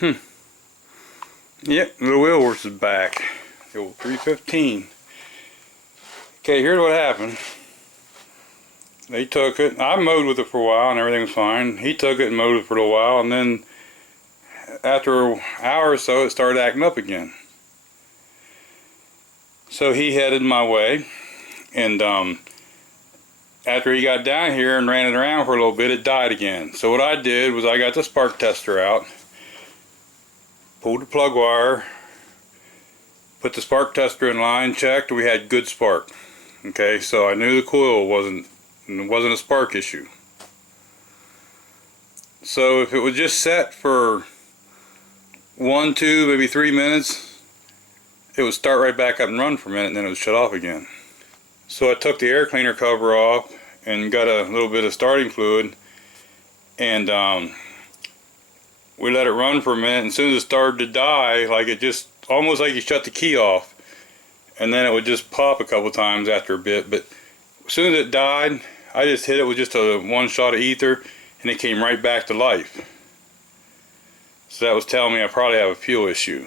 Yep, the wheel horse is back. The old 315. Okay, here's what happened. They took it. I mowed with it for a while and everything was fine. He took it and mowed it for a little while, and then after an hour or so it started acting up again. So he headed my way, and after he got down here and ran it around for a little bit, it died again. So what I did was I got the spark tester out, pulled the plug wire, put the spark tester in line, checked, we had good spark. Okay, so I knew the coil wasn't a spark issue. So if it was just set for 1, 2, maybe 3 minutes, it would start right back up and run for a minute, and then it would shut off again. So I took the air cleaner cover off and got a little bit of starting fluid, and we let it run for a minute, and as soon as it started to die, like it just almost like you shut the key off, and then it would just pop a couple times after a bit. But as soon as it died, I just hit it with just a 1 shot of ether, and it came right back to life. So that was telling me I probably have a fuel issue.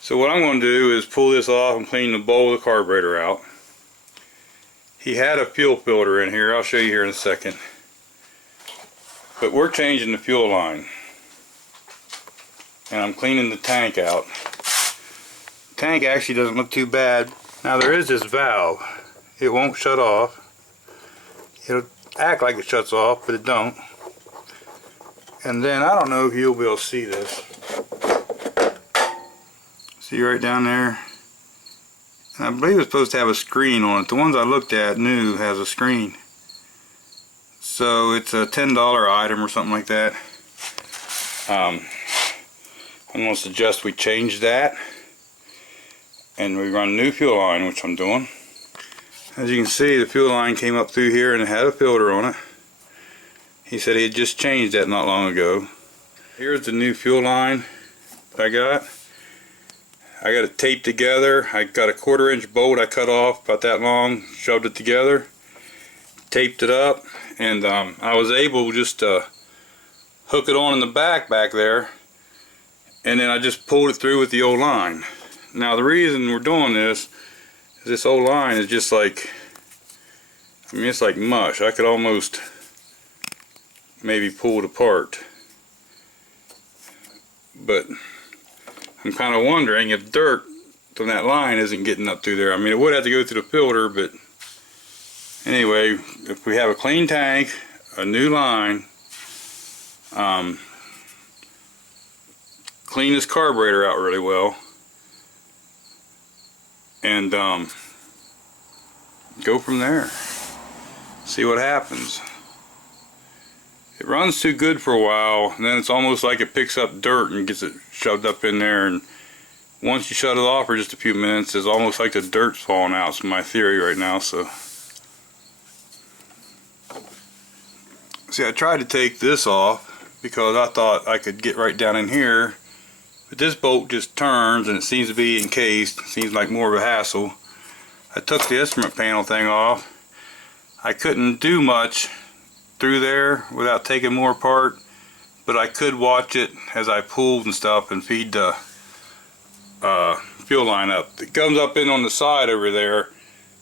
So what I'm going to do is pull this off and clean the bowl of the carburetor out. He had a fuel filter in here. I'll show you here in a second. But we're changing the fuel line, and I'm cleaning the tank out. The tank actually doesn't look too bad. Now there is this valve. It won't shut off. It'll act like it shuts off, but it don't. And then I don't know if you'll be able to see this. See right down there? And I believe it's supposed to have a screen on it. The ones I looked at new has a screen. So it's a $10 item or something like that. I'm going to suggest we change that, and we run a new fuel line, which I'm doing. As you can see, the fuel line came up through here and it had a filter on it. He said he had just changed that not long ago. Here's the new fuel line I got. I got it taped together. I got a 1/4 inch bolt I cut off about that long, shoved it together, taped it up, and I was able just to hook it on in the back there, and then I just pulled it through with the old line. Now the reason we're doing this is this old line is just like, I mean, it's like mush. I could almost maybe pull it apart, but I'm kind of wondering if dirt from that line isn't getting up through there. I mean, it would have to go through the filter, but anyway, if we have a clean tank, a new line, clean this carburetor out really well, and go from there. See what happens. It runs too good for a while, and then it's almost like it picks up dirt and gets it shoved up in there, and once you shut it off for just a few minutes, it's almost like the dirt's falling out. It's my theory right now. So see, I tried to take this off because I thought I could get right down in here, but this bolt just turns and it seems to be encased. It seems like more of a hassle. I took the instrument panel thing off. I couldn't do much through there without taking more apart, but I could watch it as I pulled and stuff and feed the fuel line up. It comes up in on the side over there,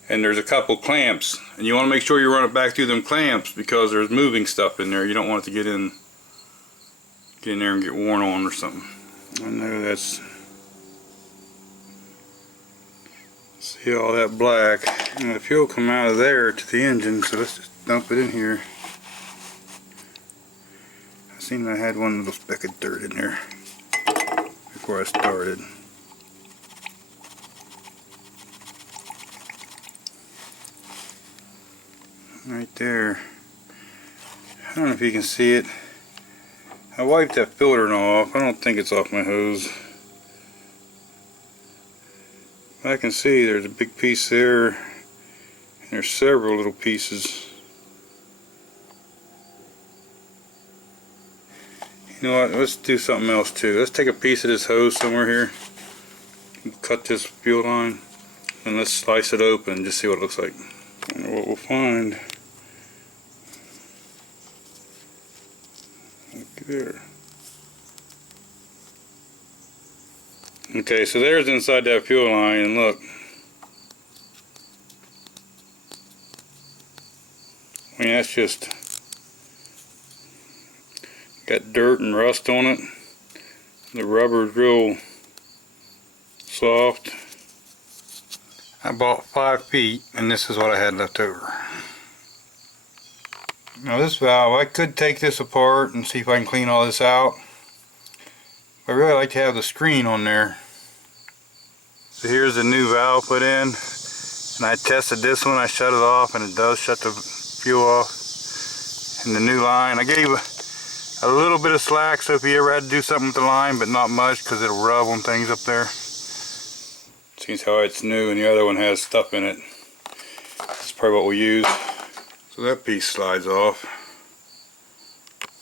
and there's a couple clamps, and you want to make sure you run it back through them clamps because there's moving stuff in there. You don't want it to get in there and get worn on or something. I know that's, see all that black, and the fuel come out of there to the engine, so let's just dump it in here. I seen I had one little speck of dirt in there before I started. Right there. I don't know if you can see it. I wiped that filter off. I don't think it's off my hose. I can see there's a big piece there, and there's several little pieces. You know what, let's do something else too. Let's take a piece of this hose somewhere here, cut this fuel line, and let's slice it open and just see what it looks like. I don't know what we'll find. Look there. Okay, so there's inside that fuel line, and look. I mean, that's just got dirt and rust on it. The rubber's real soft. I bought 5 feet, and this is what I had left over. Now this valve, I could take this apart and see if I can clean all this out. But I really like to have the screen on there. So here's the new valve put in, and I tested this one. I shut it off, and it does shut the fuel off. And the new line, I gave a little bit of slack, so if you ever had to do something with the line, but not much, because it'll rub on things up there. Seems how it's new, and the other one has stuff in it. That's probably what we'll use. So that piece slides off.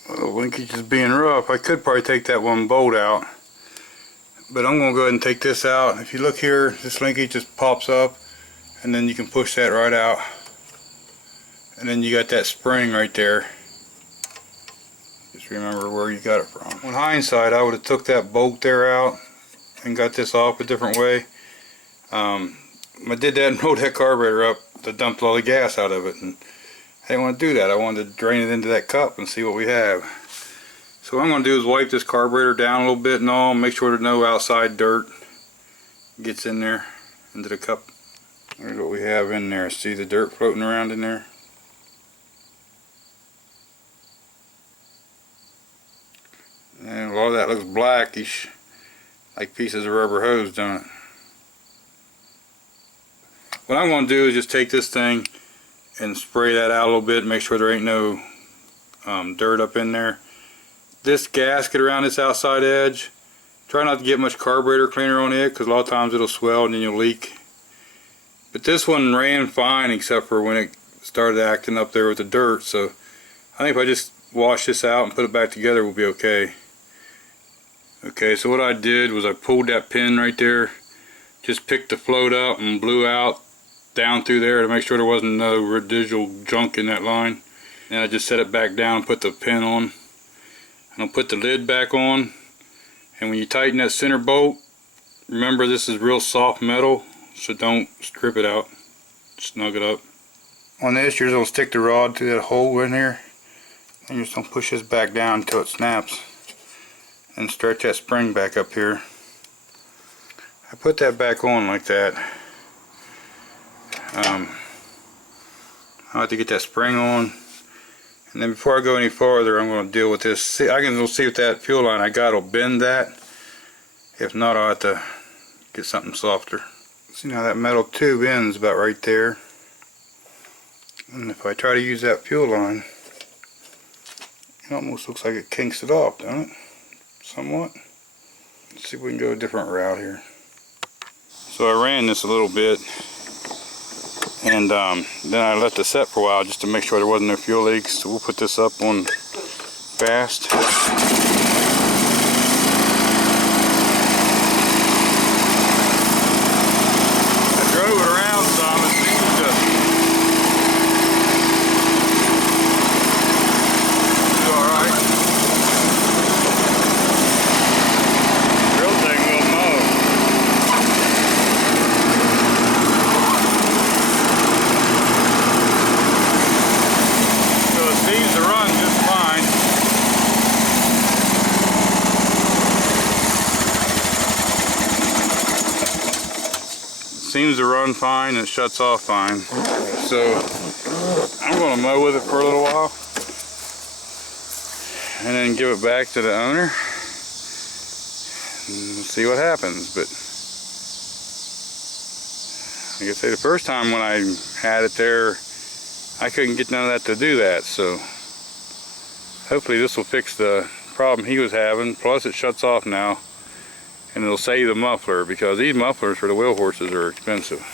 Well, the linkage is being rough. I could probably take that one bolt out, but I'm going to go ahead and take this out. If you look here, this linkage just pops up, and then you can push that right out. And then you got that spring right there. Just remember where you got it from. In hindsight, I would have took that bolt there out and got this off a different way. I did that and rolled that carburetor up to dump all the gas out of it, and I didn't want to do that. I wanted to drain it into that cup and see what we have. So what I'm going to do is wipe this carburetor down a little bit and all, make sure there's no outside dirt gets in there into the cup. Here's what we have in there. See the dirt floating around in there? And a lot of that looks blackish, like pieces of rubber hose, don't it? What I'm going to do is just take this thing and spray that out a little bit, make sure there ain't no dirt up in there. This gasket around this outside edge, try not to get much carburetor cleaner on it, because a lot of times it'll swell and then you'll leak. But this one ran fine except for when it started acting up there with the dirt, so I think if I just wash this out and put it back together, we'll be okay. Okay, so what I did was I pulled that pin right there, just picked the float up and blew out down through there to make sure there wasn't no residual junk in that line. And I just set it back down and put the pin on. And I'll put the lid back on. And when you tighten that center bolt, remember this is real soft metal, so don't strip it out. Snug it up. On this, you're just going to stick the rod through that hole in here. And you're just going to push this back down until it snaps. And stretch that spring back up here. I put that back on like that. I have to get that spring on, and then before I go any farther, I'm going to deal with this. See, I can see if that fuel line I got will bend that. If not, I'll have to get something softer. See now that metal tube ends about right there, and if I try to use that fuel line, it almost looks like it kinks it off, don't it? Somewhat. Let's see if we can go a different route here. So I ran this a little bit, and then I let this set for a while just to make sure there wasn't no fuel leaks. So we'll put this up on fast. I drove it around some. It seems to do alright. Real thing will mow. Seems to run just fine. Seems to run fine and shuts off fine. So I'm going to mow with it for a little while and then give it back to the owner and see what happens. But like I say, the first time when I had it there, I couldn't get none of that to do that, so hopefully this will fix the problem he was having. Plus it shuts off now, and it'll save the muffler, because these mufflers for the wheel horses are expensive.